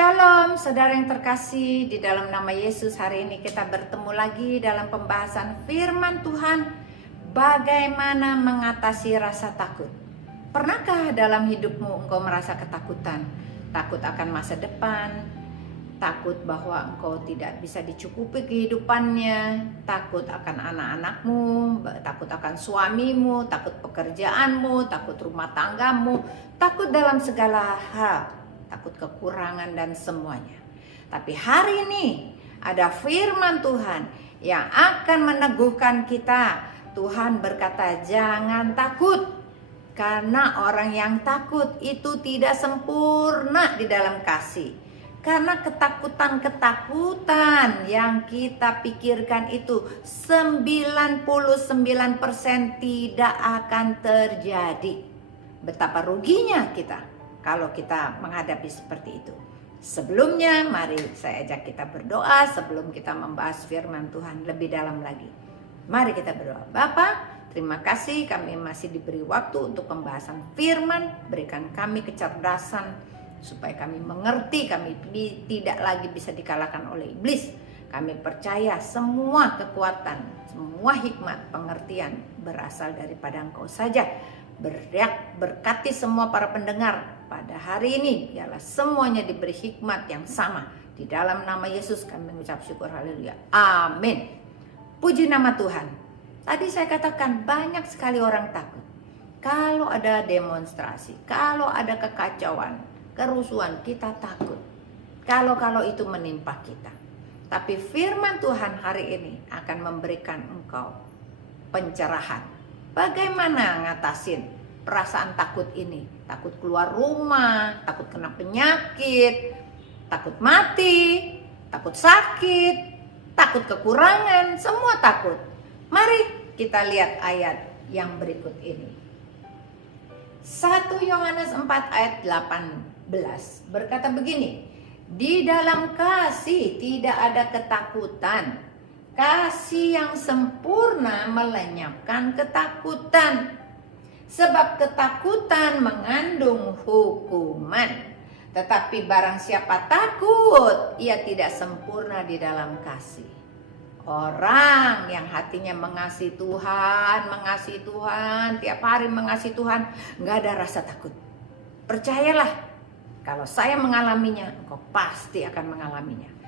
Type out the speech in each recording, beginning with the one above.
Shalom saudara yang terkasih, di dalam nama Yesus hari ini kita bertemu lagi dalam pembahasan firman Tuhan. Bagaimana mengatasi rasa takut? Pernahkah dalam hidupmu engkau merasa ketakutan? Takut akan masa depan, takut bahwa engkau tidak bisa dicukupi kehidupannya, takut akan anak-anakmu, takut akan suamimu, takut pekerjaanmu, takut rumah tanggamu, takut dalam segala hal, takut kekurangan dan semuanya. Tapi hari ini ada firman Tuhan yang akan meneguhkan kita. Tuhan berkata, jangan takut, karena orang yang takut itu tidak sempurna di dalam kasih. Karena ketakutan-ketakutan yang kita pikirkan itu 99% tidak akan terjadi. Betapa ruginya kita kalau kita menghadapi seperti itu. Sebelumnya, mari saya ajak kita berdoa sebelum kita membahas firman Tuhan lebih dalam lagi. Mari kita berdoa. Bapa, terima kasih kami masih diberi waktu untuk pembahasan firman. Berikan kami kecerdasan supaya kami mengerti, kami tidak lagi bisa dikalahkan oleh iblis. Kami percaya semua kekuatan, semua hikmat, pengertian berasal daripada Engkau saja. Berkati semua para pendengar pada hari ini, ialah semuanya diberi hikmat yang sama. Di dalam nama Yesus kami mengucap syukur, haleluya, amin. Puji nama Tuhan. Tadi saya katakan banyak sekali orang takut. Kalau ada demonstrasi, kalau ada kekacauan, kerusuhan, kita takut. Kalau itu menimpa kita. Tapi firman Tuhan hari ini akan memberikan engkau pencerahan. Bagaimana ngatasin perasaan takut ini? Takut keluar rumah, takut kena penyakit, takut mati, takut sakit, takut kekurangan, semua takut. Mari kita lihat ayat yang berikut ini. 1 Yohanes 4 ayat 18 berkata begini, di dalam kasih tidak ada ketakutan. Kasih yang sempurna melenyapkan ketakutan. Sebab ketakutan mengandung hukuman. Tetapi barang siapa takut, ia tidak sempurna di dalam kasih. Orang yang hatinya mengasihi Tuhan, tiap hari mengasihi Tuhan, nggak ada rasa takut. Percayalah, kalau saya mengalaminya, engkau pasti akan mengalaminya.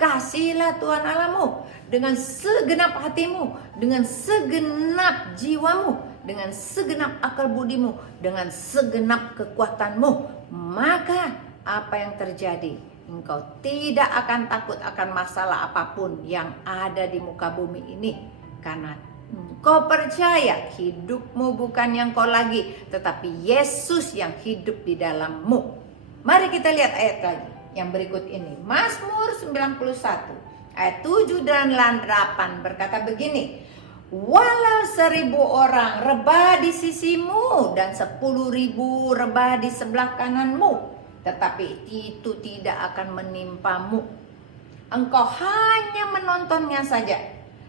Kasihilah Tuhan Allahmu dengan segenap hatimu, dengan segenap jiwamu, dengan segenap akal budimu, dengan segenap kekuatanmu. Maka apa yang terjadi? Engkau tidak akan takut akan masalah apapun yang ada di muka bumi ini. Karena engkau percaya hidupmu bukan yang kau lagi, tetapi Yesus yang hidup di dalammu. Mari kita lihat ayat lagi yang berikut ini. Mazmur 91 ayat 7 dan 8 berkata begini, walau 1.000 orang rebah di sisimu dan 10.000 rebah di sebelah kananmu, tetapi itu tidak akan menimpamu. Engkau hanya menontonnya saja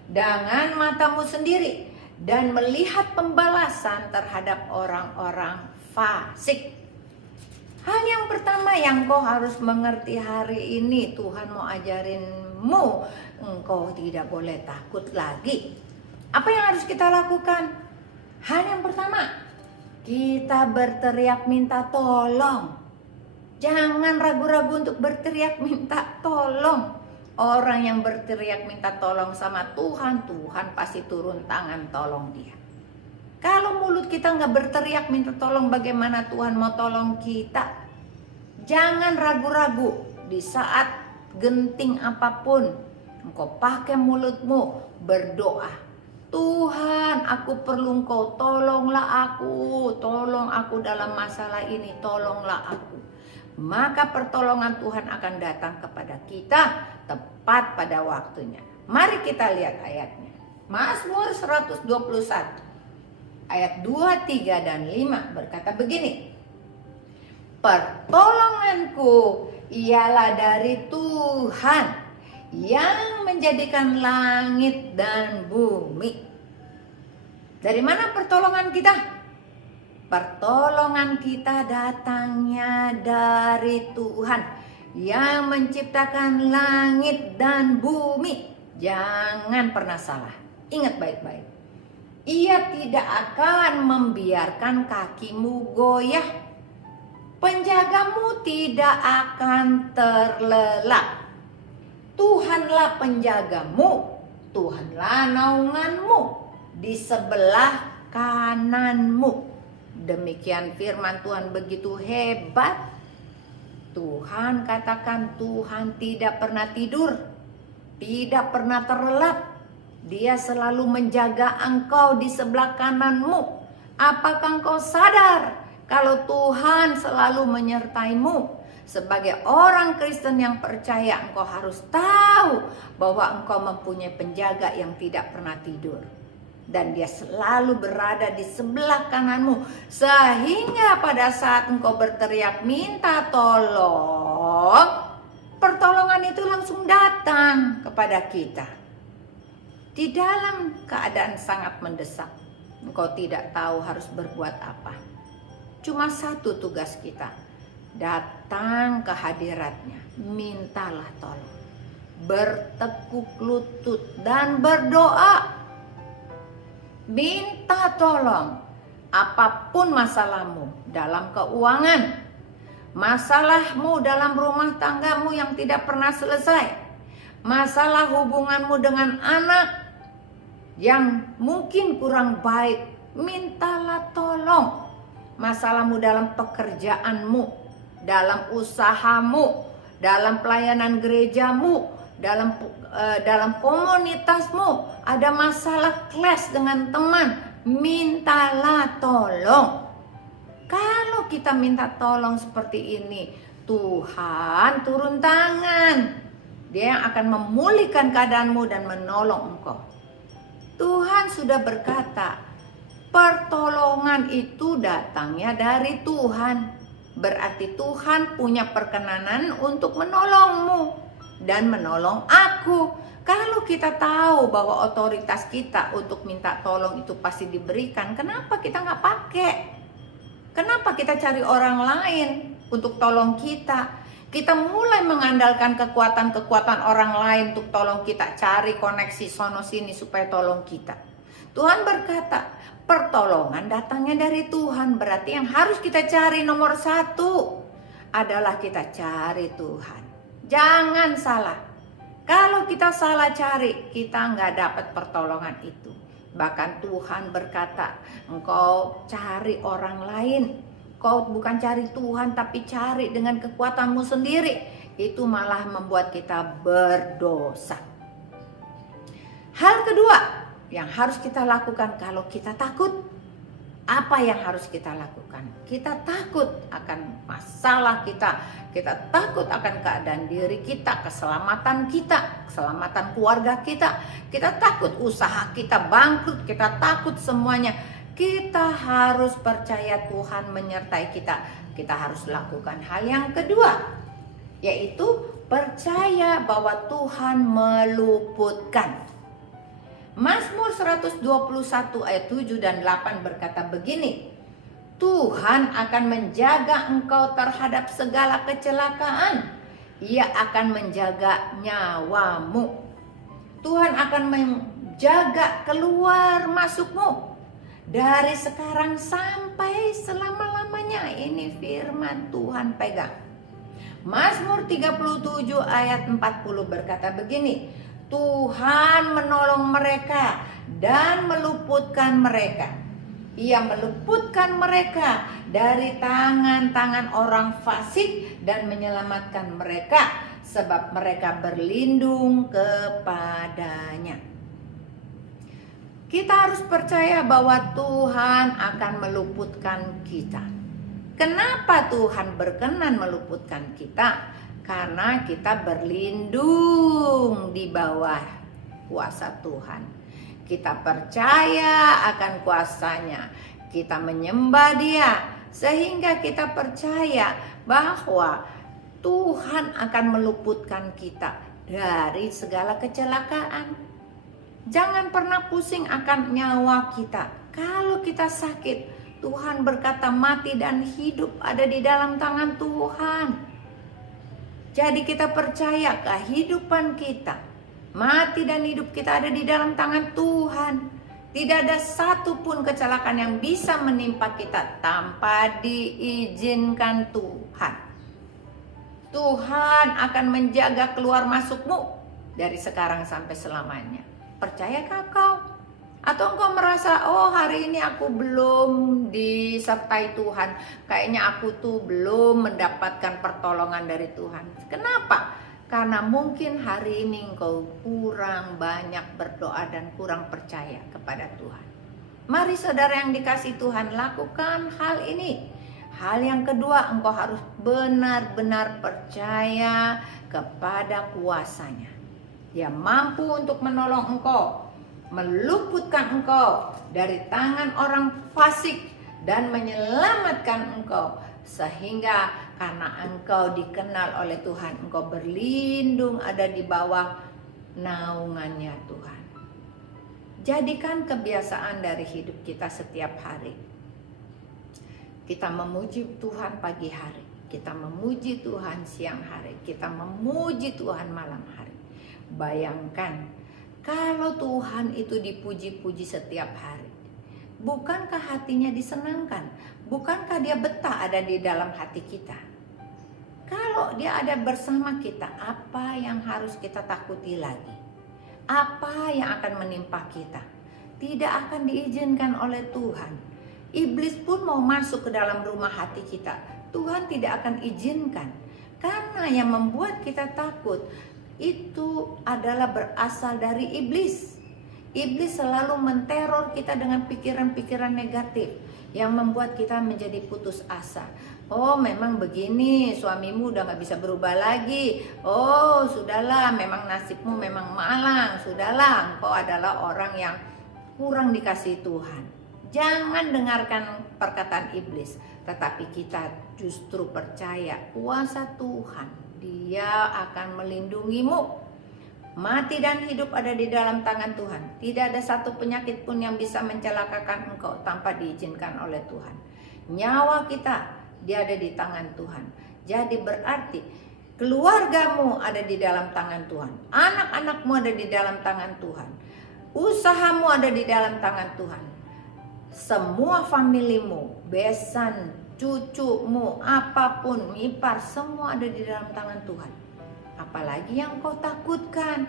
dengan matamu sendiri dan melihat pembalasan terhadap orang-orang fasik. Hal yang pertama yang kau harus mengerti hari ini, Tuhan mau ajarinmu, engkau tidak boleh takut lagi. Apa yang harus kita lakukan? Hal yang pertama, kita berteriak minta tolong. Jangan ragu-ragu untuk berteriak minta tolong. Orang yang berteriak minta tolong sama Tuhan, Tuhan pasti turun tangan tolong dia. Kalau mulut kita nggak berteriak minta tolong, bagaimana Tuhan mau tolong kita? Jangan ragu-ragu di saat genting apapun. Engkau pakai mulutmu berdoa. Tuhan, aku perlu Engkau, tolonglah aku. Tolong aku dalam masalah ini, tolonglah aku. Maka pertolongan Tuhan akan datang kepada kita tepat pada waktunya. Mari kita lihat ayatnya. Mazmur 121. Ayat 2, 3, dan 5 berkata begini. Pertolonganku ialah dari Tuhan yang menjadikan langit dan bumi. Dari mana pertolongan kita? Pertolongan kita datangnya dari Tuhan yang menciptakan langit dan bumi. Jangan pernah salah. Ingat baik-baik. Ia tidak akan membiarkan kakimu goyah. Penjagamu tidak akan terlelap. Tuhanlah penjagamu. Tuhanlah naunganmu di sebelah kananmu. Demikian firman Tuhan, begitu hebat. Tuhan katakan Tuhan tidak pernah tidur, tidak pernah terlelap. Dia selalu menjaga engkau di sebelah kananmu. Apakah engkau sadar kalau Tuhan selalu menyertaimu? Sebagai orang Kristen yang percaya, engkau harus tahu bahwa engkau mempunyai penjaga yang tidak pernah tidur. Dan dia selalu berada di sebelah kananmu. Sehingga pada saat engkau berteriak minta tolong, pertolongan itu langsung datang kepada kita. Di dalam keadaan sangat mendesak, engkau tidak tahu harus berbuat apa. Cuma satu tugas kita, datang ke hadiratnya, mintalah tolong, bertekuk lutut dan berdoa. Minta tolong. Apapun masalahmu dalam keuangan, masalahmu dalam rumah tanggamu yang tidak pernah selesai, masalah hubunganmu dengan anak yang mungkin kurang baik, mintalah tolong. Masalahmu dalam pekerjaanmu, dalam usahamu, dalam pelayanan gerejamu, dalam komunitasmu, ada masalah clash dengan teman, mintalah tolong. Kalau kita minta tolong seperti ini, Tuhan turun tangan. Dia yang akan memulihkan keadaanmu dan menolong engkau. Tuhan sudah berkata, pertolongan itu datangnya dari Tuhan. Berarti Tuhan punya perkenanan untuk menolongmu dan menolong aku. Kalau kita tahu bahwa otoritas kita untuk minta tolong itu pasti diberikan, kenapa kita nggak pakai? Kenapa kita cari orang lain untuk tolong kita? Kita mulai mengandalkan kekuatan-kekuatan orang lain untuk tolong kita, cari koneksi sono sini supaya tolong kita. Tuhan berkata, pertolongan datangnya dari Tuhan. Berarti yang harus kita cari nomor satu adalah kita cari Tuhan. Jangan salah. Kalau kita salah cari, kita nggak dapat pertolongan itu. Bahkan Tuhan berkata, engkau cari orang lain. Kau bukan cari Tuhan, tapi cari dengan kekuatanmu sendiri. Itu malah membuat kita berdosa. Hal kedua yang harus kita lakukan kalau kita takut. Apa yang harus kita lakukan? Kita takut akan masalah kita. Kita takut akan keadaan diri kita, keselamatan kita, keselamatan keluarga kita. Kita takut usaha kita bangkrut, kita takut semuanya. Kita harus percaya Tuhan menyertai kita. Kita harus lakukan hal yang kedua, yaitu percaya bahwa Tuhan meluputkan. Mazmur 121 ayat 7 dan 8 berkata begini, Tuhan akan menjaga engkau terhadap segala kecelakaan. Ia akan menjaga nyawamu. Tuhan akan menjaga keluar masukmu dari sekarang sampai selama-lamanya. Ini firman Tuhan, pegang. Mazmur 37 ayat 40 berkata begini, Tuhan menolong mereka dan meluputkan mereka. Ia meluputkan mereka dari tangan-tangan orang fasik dan menyelamatkan mereka sebab mereka berlindung kepadanya. Kita harus percaya bahwa Tuhan akan meluputkan kita. Kenapa Tuhan berkenan meluputkan kita? Karena kita berlindung di bawah kuasa Tuhan. Kita percaya akan kuasanya. Kita menyembah Dia. Sehingga kita percaya bahwa Tuhan akan meluputkan kita dari segala kecelakaan. Jangan pernah pusing akan nyawa kita. Kalau kita sakit, Tuhan berkata mati dan hidup ada di dalam tangan Tuhan. Jadi kita percaya kehidupan kita, mati dan hidup kita ada di dalam tangan Tuhan. Tidak ada satupun kecelakaan yang bisa menimpa kita tanpa diizinkan Tuhan. Tuhan akan menjaga keluar masukmu dari sekarang sampai selamanya. Percayakah kau? Atau engkau merasa, oh hari ini aku belum disertai Tuhan, kayaknya aku tuh belum mendapatkan pertolongan dari Tuhan. Kenapa? Karena mungkin hari ini engkau kurang banyak berdoa dan kurang percaya kepada Tuhan. Mari saudara yang dikasihi Tuhan, lakukan hal ini. Hal yang kedua, engkau harus benar-benar percaya kepada kuasanya. Dia mampu untuk menolong engkau, meluputkan engkau dari tangan orang fasik dan menyelamatkan engkau, sehingga karena engkau dikenal oleh Tuhan, engkau berlindung ada di bawah naungannya Tuhan. Jadikan kebiasaan dari hidup kita setiap hari. Kita memuji Tuhan pagi hari, kita memuji Tuhan siang hari, kita memuji Tuhan malam hari. Bayangkan kalau Tuhan itu dipuji-puji setiap hari, bukankah hatinya disenangkan? Bukankah dia betah ada di dalam hati kita? Kalau dia ada bersama kita, apa yang harus kita takuti lagi? Apa yang akan menimpa kita? Tidak akan diizinkan oleh Tuhan. Iblis pun mau masuk ke dalam rumah hati kita, Tuhan tidak akan izinkan. Karena yang membuat kita takut itu adalah berasal dari iblis. Iblis selalu menteror kita dengan pikiran-pikiran negatif yang membuat kita menjadi putus asa. Oh memang begini, suamimu udah gak bisa berubah lagi. Oh sudahlah, memang nasibmu memang malang. Sudahlah, engkau adalah orang yang kurang dikasihi Tuhan. Jangan dengarkan perkataan iblis, tetapi kita justru percaya kuasa Tuhan. Dia akan melindungimu. Mati dan hidup ada di dalam tangan Tuhan. Tidak ada satu penyakit pun yang bisa mencelakakan engkau tanpa diizinkan oleh Tuhan. Nyawa kita, dia ada di tangan Tuhan. Jadi berarti keluargamu ada di dalam tangan Tuhan. Anak-anakmu ada di dalam tangan Tuhan. Usahamu ada di dalam tangan Tuhan. Semua familimu, besan, cucumu, apapun, ipar, semua ada di dalam tangan Tuhan. Apalagi yang kau takutkan.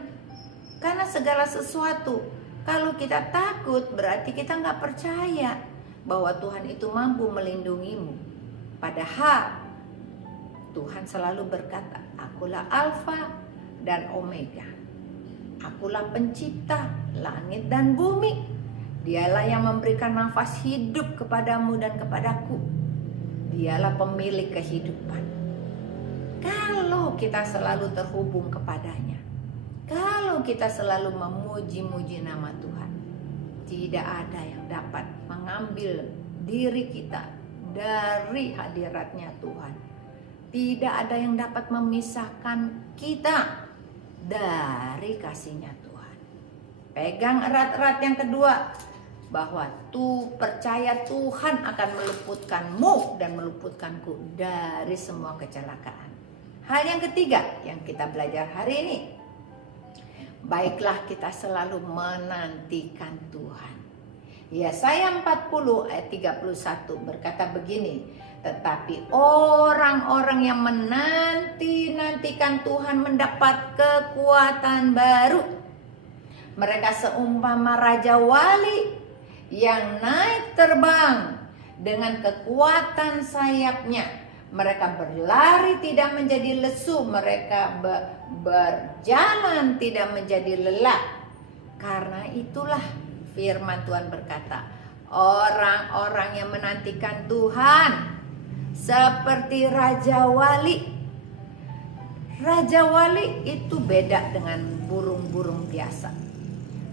Karena segala sesuatu, kalau kita takut berarti kita nggak percaya bahwa Tuhan itu mampu melindungimu. Padahal Tuhan selalu berkata, akulah Alfa dan Omega. Akulah pencipta langit dan bumi. Dialah yang memberikan nafas hidup kepadamu dan kepadaku. Dialah pemilik kehidupan. Kalau kita selalu terhubung kepadanya, kalau kita selalu memuji-muji nama Tuhan, tidak ada yang dapat mengambil diri kita dari hadiratnya Tuhan. Tidak ada yang dapat memisahkan kita dari kasihnya Tuhan. Pegang erat-erat yang kedua, bahwa percaya Tuhan akan meluputkanmu dan meluputkanku dari semua kecelakaan. Hal yang ketiga yang kita belajar hari ini, baiklah kita selalu menantikan Tuhan. Yesaya 40 ayat 31 berkata begini, tetapi orang-orang yang menanti-nantikan Tuhan mendapat kekuatan baru. Mereka seumpama raja wali yang naik terbang dengan kekuatan sayapnya. Mereka berlari tidak menjadi lesu, mereka berjalan tidak menjadi lelah. Karena itulah firman Tuhan berkata, orang-orang yang menantikan Tuhan seperti raja wali. Raja wali itu beda dengan burung-burung biasa.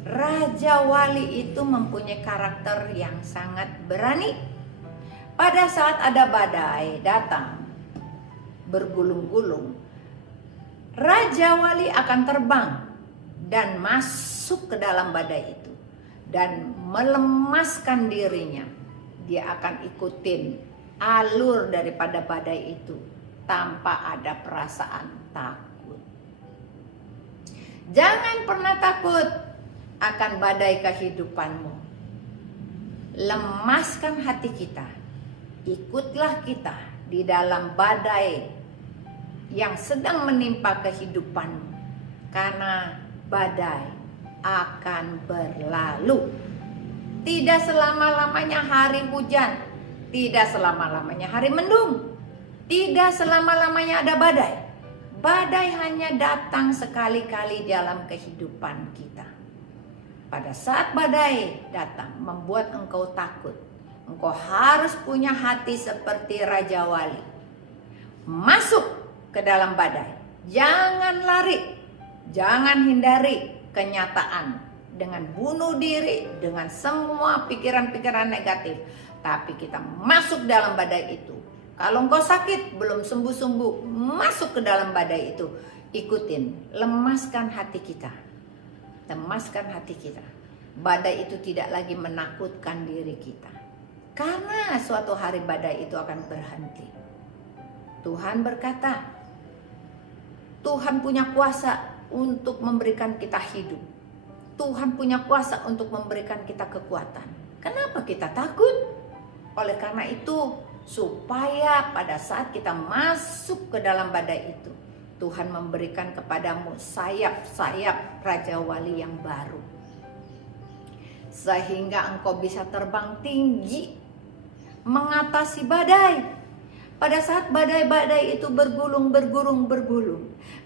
Raja wali itu mempunyai karakter yang sangat berani. Pada saat ada badai datang bergulung-gulung, Raja wali akan terbang dan masuk ke dalam badai itu dan melemaskan dirinya. Dia akan ikutin alur daripada badai itu tanpa ada perasaan takut. Jangan pernah takut akan badai kehidupanmu. Lemaskan hati kita. Ikutlah kita di dalam badai yang sedang menimpa kehidupanmu. Karena badai akan berlalu. Tidak selama-lamanya hari hujan, tidak selama-lamanya hari mendung, tidak selama-lamanya ada badai. Badai hanya datang sekali-kali dalam kehidupan kita. Pada saat badai datang membuat engkau takut, engkau harus punya hati seperti Raja Wali. Masuk ke dalam badai. Jangan lari, jangan hindari kenyataan dengan bunuh diri, dengan semua pikiran-pikiran negatif. Tapi kita masuk dalam badai itu. Kalau engkau sakit, belum sembuh-sembuh, masuk ke dalam badai itu. Ikutin, lemaskan hati kita. Lemaskan hati kita. Badai itu tidak lagi menakutkan diri kita. Karena suatu hari badai itu akan berhenti. Tuhan berkata, Tuhan punya kuasa untuk memberikan kita hidup. Tuhan punya kuasa untuk memberikan kita kekuatan. Kenapa kita takut? Oleh karena itu, supaya pada saat kita masuk ke dalam badai itu, Tuhan memberikan kepadamu sayap-sayap Raja Wali yang baru. Sehingga engkau bisa terbang tinggi, mengatasi badai. Pada saat badai-badai itu bergulung.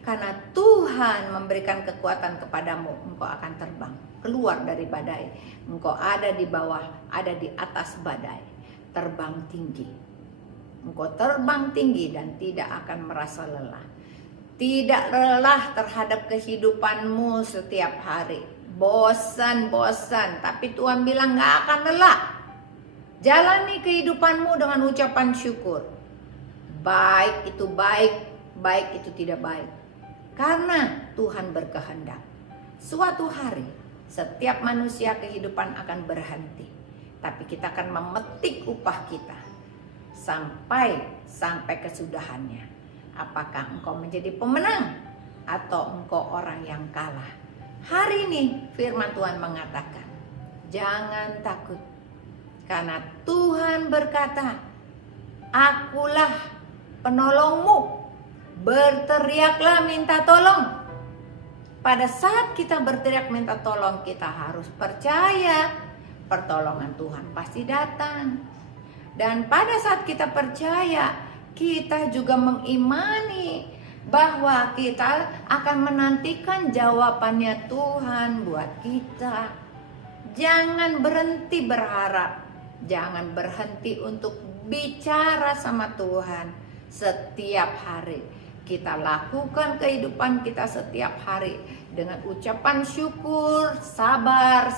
Karena Tuhan memberikan kekuatan kepadamu, engkau akan terbang keluar dari badai. Engkau ada di bawah, ada di atas badai. Terbang tinggi. Engkau terbang tinggi dan tidak akan merasa lelah. Tidak lelah terhadap kehidupanmu setiap hari. Bosan, tapi Tuhan bilang gak akan lelah. Jalani kehidupanmu dengan ucapan syukur. Baik itu baik, baik itu tidak baik. Karena Tuhan berkehendak. Suatu hari setiap manusia kehidupan akan berhenti. Tapi kita akan memetik upah kita sampai kesudahannya. Apakah engkau menjadi pemenang atau engkau orang yang kalah? Hari ini firman Tuhan mengatakan, jangan takut. Karena Tuhan berkata, Akulah penolongmu. Berteriaklah minta tolong. Pada saat kita berteriak minta tolong, kita harus percaya pertolongan Tuhan pasti datang. Dan pada saat kita percaya, kita juga mengimani bahwa kita akan menantikan jawabannya Tuhan buat kita. Jangan berhenti berharap. Jangan berhenti untuk bicara sama Tuhan setiap hari. Kita lakukan kehidupan kita setiap hari dengan ucapan syukur, sabar,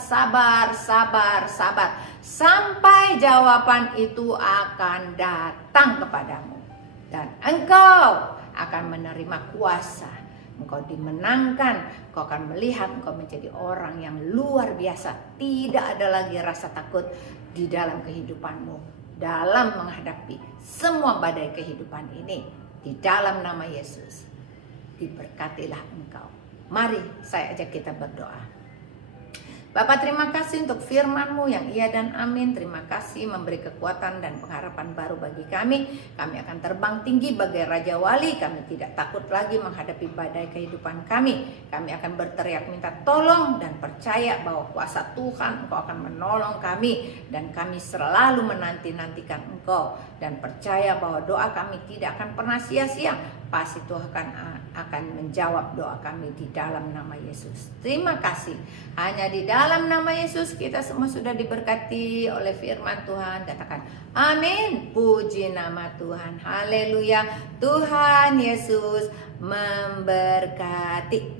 sampai jawaban itu akan datang kepadamu. Dan engkau akan menerima kuasa. Engkau dimenangkan, engkau akan melihat engkau menjadi orang yang luar biasa. Tidak ada lagi rasa takut di dalam kehidupanmu, dalam menghadapi semua badai kehidupan ini. Di dalam nama Yesus, diberkatilah engkau. Mari saya ajak kita berdoa. Bapa, terima kasih untuk firman-Mu yang iya dan amin. Terima kasih memberi kekuatan dan pengharapan baru bagi kami. Kami akan terbang tinggi bagai Raja Wali. Kami tidak takut lagi menghadapi badai kehidupan kami. Kami akan berteriak minta tolong dan percaya bahwa kuasa Tuhan Engkau akan menolong kami. Dan kami selalu menanti-nantikan Engkau. Dan percaya bahwa doa kami tidak akan pernah sia-sia. Pasti Tuhan akan menjawab doa kami di dalam nama Yesus. Terima kasih. Hanya di dalam nama Yesus kita semua sudah diberkati oleh firman Tuhan. Katakan amin. Puji nama Tuhan. Haleluya. Tuhan Yesus memberkati.